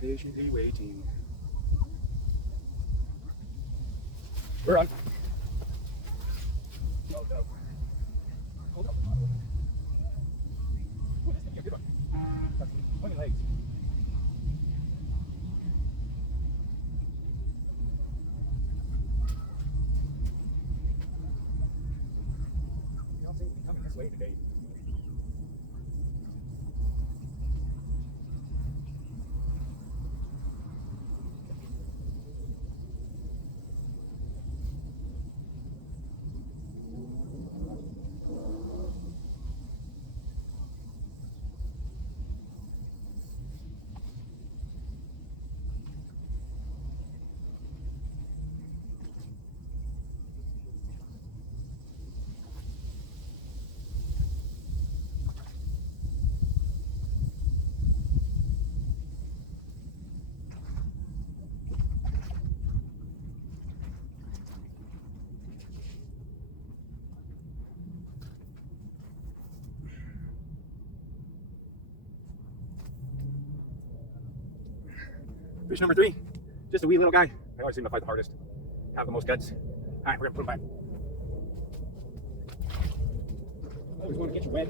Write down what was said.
Patiently waiting. We're on. Oh no. Hold up. Ooh, this thing, yeah, good one. That's pointing legs. They all seem to be coming this way today. Fish number 3. Just a wee little guy. I always seem to fight the hardest. Have the most guts. Alright, we're gonna put him back. Oh, he's going to get you wet.